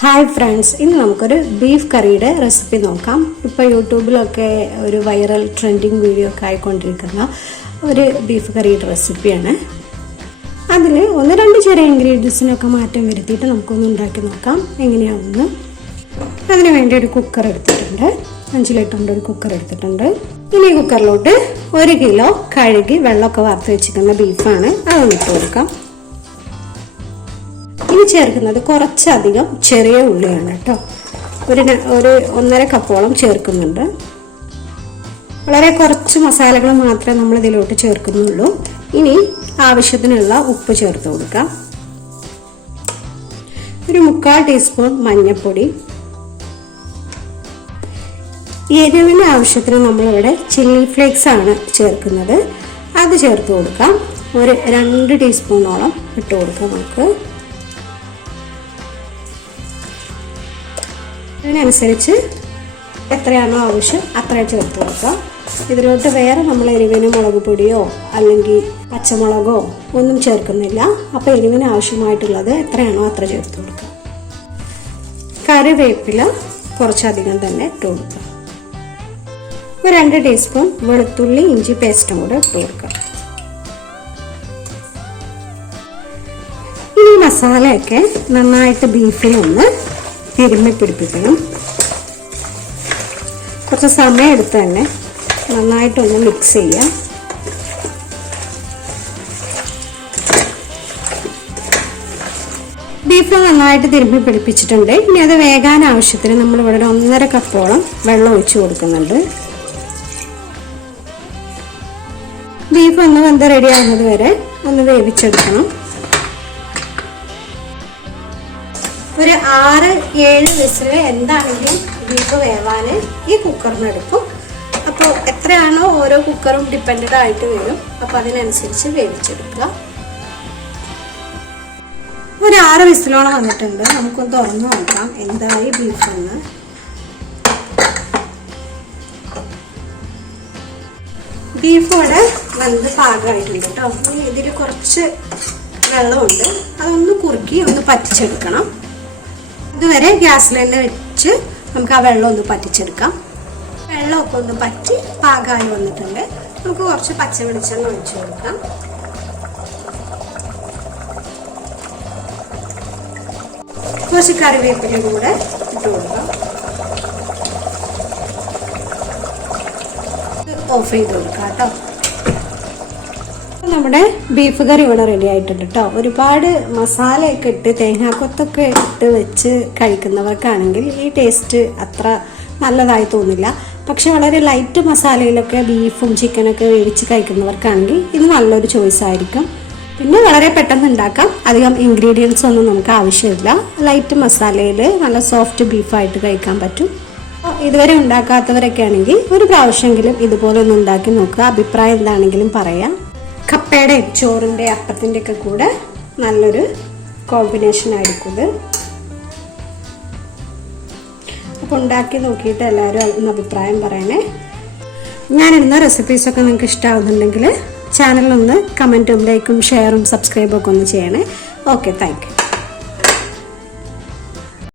Hi friends ഇന്ന് നമുക്കൊരു beef കറിയുടെ റെസിപ്പി നോക്കാം. ഇപ്പോൾ യൂട്യൂബിലൊക്കെ ഒരു വൈറൽ ട്രെൻഡിങ് വീഡിയോ ഒക്കെ ആയിക്കൊണ്ടിരിക്കുന്ന ഒരു ബീഫ് കറിയുടെ റെസിപ്പിയാണ് അതിൽ ഒന്ന് രണ്ട് ചെറിയ ഇൻഗ്രീഡിയൻസിനൊക്കെ മാറ്റം വരുത്തിയിട്ട് നമുക്കൊന്ന് ഉണ്ടാക്കി നോക്കാം. എങ്ങനെയാണെന്ന് അതിന് വേണ്ടി ഒരു കുക്കർ എടുത്തിട്ടുണ്ട്. അഞ്ച് ലിറ്ററിന്റെ ഒരു കുക്കർ എടുത്തിട്ടുണ്ട്. ഇനി കുക്കറിലോട്ട് ഒരു കിലോ കഴുകി വെള്ളമൊക്കെ വാർത്ത് വെച്ചിരിക്കുന്ന ബീഫാണ് അതൊന്നിട്ട് കൊടുക്കാം. ഇനി ചേർക്കുന്നത് കുറച്ചധികം ചെറിയ ഉള്ളിയാണ് കേട്ടോ. ഒരു ഒരു ഒന്നര കപ്പോളം ചേർക്കുന്നുണ്ട്. വളരെ കുറച്ച് മസാലകൾ മാത്രമേ നമ്മൾ ഇതിലോട്ട് ചേർക്കുന്നുള്ളൂ. ഇനി ആവശ്യത്തിനുള്ള ഉപ്പ് ചേർത്ത് കൊടുക്കാം. ഒരു മുക്കാൽ ടീസ്പൂൺ മഞ്ഞൾപ്പൊടി എരിവിന് ആവശ്യത്തിന് നമ്മളിവിടെ ചില്ലി ഫ്ലേക്സ് ആണ് ചേർക്കുന്നത്. അത് ചേർത്ത് കൊടുക്കാം. ഒരു രണ്ട് ടീസ്പൂണോളം ഇട്ട് കൊടുക്കാം നമുക്ക്. ഇതിനനുസരിച്ച് എത്രയാണോ ആവശ്യം അത്ര ചേർത്ത് കൊടുക്കാം. ഇതിലോട്ട് വേറെ നമ്മൾ എരിവിന് മുളക് പൊടിയോ അല്ലെങ്കിൽ പച്ചമുളകോ ഒന്നും ചേർക്കുന്നില്ല. അപ്പോൾ എരിവിന് ആവശ്യമായിട്ടുള്ളത് എത്രയാണോ അത്ര ചേർത്ത് കൊടുക്കാം. കറിവേപ്പില കുറച്ചധികം തന്നെ ഇട്ട് കൊടുക്കാം. ഒരു രണ്ട് ടീസ്പൂൺ വെളുത്തുള്ളി ഇഞ്ചി പേസ്റ്റും കൂടെ ഇട്ട് കൊടുക്കാം. ഈ മസാലയൊക്കെ നന്നായിട്ട് ബീഫിലൊന്ന് തിരുമ്മി പിടിപ്പിക്കണം. കുറച്ച് സമയം എടുത്ത് തന്നെ നന്നായിട്ടൊന്ന് മിക്സ് ചെയ്യാം. ബീഫ് നന്നായിട്ട് തിരുമ്പി പിടിപ്പിച്ചിട്ടുണ്ട്. ഇനി അത് വേകാൻ ആവശ്യത്തിന് നമ്മൾ ഇവിടെ ഒരു ഒന്നര കപ്പോളം വെള്ളം ഒഴിച്ചു കൊടുക്കുന്നുണ്ട്. ബീഫ് ഒന്ന് വെന്ത് റെഡി ആകുന്നത് വരെ ഒന്ന് വേവിച്ചെടുക്കണം. ഒരു ആറ് ഏഴ് വിസിൽ എന്താണെങ്കിലും ബീഫ് വേവാൻ ഈ കുക്കറിന് എടുക്കും. അപ്പോൾ എത്രയാണോ ഓരോ കുക്കറും ഡിപ്പെൻഡ് ആയിട്ട് വരും. അപ്പോൾ അതിനനുസരിച്ച് വേവിച്ചെടുക്കുക. ഒരു ആറ് വിസിലോളം വന്നിട്ടുണ്ട്. നമുക്കൊന്ന് തുറന്ന് നോക്കാം. എന്തായി ബീഫെന്ന് ബീഫ് ഇവിടെ നല്ല പാകമായിട്ടുണ്ട് കേട്ടോ. ഇതിൽ കുറച്ച് വെള്ളമുണ്ട്. അതൊന്ന് കുറുക്കി ഒന്ന് പറ്റിച്ചെടുക്കണം. ഇതുവരെ തന്നെ വെച്ച് നമുക്ക് ആ വെള്ളം ഒന്ന് പറ്റിച്ചെടുക്കാം. വെള്ളമൊക്കെ ഒന്ന് പറ്റി പാകമായി വന്നിട്ടുണ്ട്. നമുക്ക് കുറച്ച് പച്ച വെളിച്ചെണ്ണ ഒഴിച്ചു കൊടുക്കാം. കുറച്ച് കറിവേപ്പില കൂടെ ഇട്ട് കൊടുക്കാം. ഓഫ് ചെയ്ത് കൊടുക്കാം കേട്ടോ. നമ്മുടെ ബീഫ് കറി ഇവിടെ റെഡി ആയിട്ടുണ്ട് കേട്ടോ ഒരുപാട് മസാലയൊക്കെ ഇട്ട് തേങ്ങാക്കൊത്തൊക്കെ ഇട്ട് വെച്ച് കഴിക്കുന്നവർക്കാണെങ്കിൽ ഈ ടേസ്റ്റ് അത്ര നല്ലതായി തോന്നില്ല. പക്ഷെ വളരെ ലൈറ്റ് മസാലയിലൊക്കെ ബീഫും ചിക്കനൊക്കെ വേവിച്ച് കഴിക്കുന്നവർക്കാണെങ്കിൽ ഇത് നല്ലൊരു ചോയ്സ് ആയിരിക്കും. പിന്നെ വളരെ പെട്ടെന്ന് ഉണ്ടാക്കാം. അധികം ഇൻഗ്രീഡിയൻസ് ഒന്നും നമുക്ക് ആവശ്യമില്ല. ലൈറ്റ് മസാലയിൽ നല്ല സോഫ്റ്റ് ബീഫായിട്ട് കഴിക്കാൻ പറ്റും. ഇതുവരെ ഉണ്ടാക്കാത്തവരൊക്കെ ആണെങ്കിൽ ഒരു പ്രാവശ്യമെങ്കിലും ഇതുപോലെ ഒന്ന് ഉണ്ടാക്കി നോക്കുക. അഭിപ്രായം എന്താണെങ്കിലും പറയാം. കപ്പയുടെ ചോറിന്റെ അപ്പത്തിന്റെ ഒക്കെ കൂടെ നല്ലൊരു കോമ്പിനേഷൻ ആയിരിക്കും ഇത്. അപ്പോൾ ഉണ്ടാക്കി നോക്കിയിട്ട് എല്ലാവരും ഒന്ന് അഭിപ്രായം പറയണേ. ഞാനിടുന്ന റെസിപ്പീസൊക്കെ നിങ്ങൾക്ക് ഇഷ്ടമാവുന്നുണ്ടെങ്കിൽ ചാനലൊന്ന് കമന്റും ലൈക്കും ഷെയറും സബ്സ്ക്രൈബും ഒക്കെ ഒന്ന് ചെയ്യണേ. Okay thank you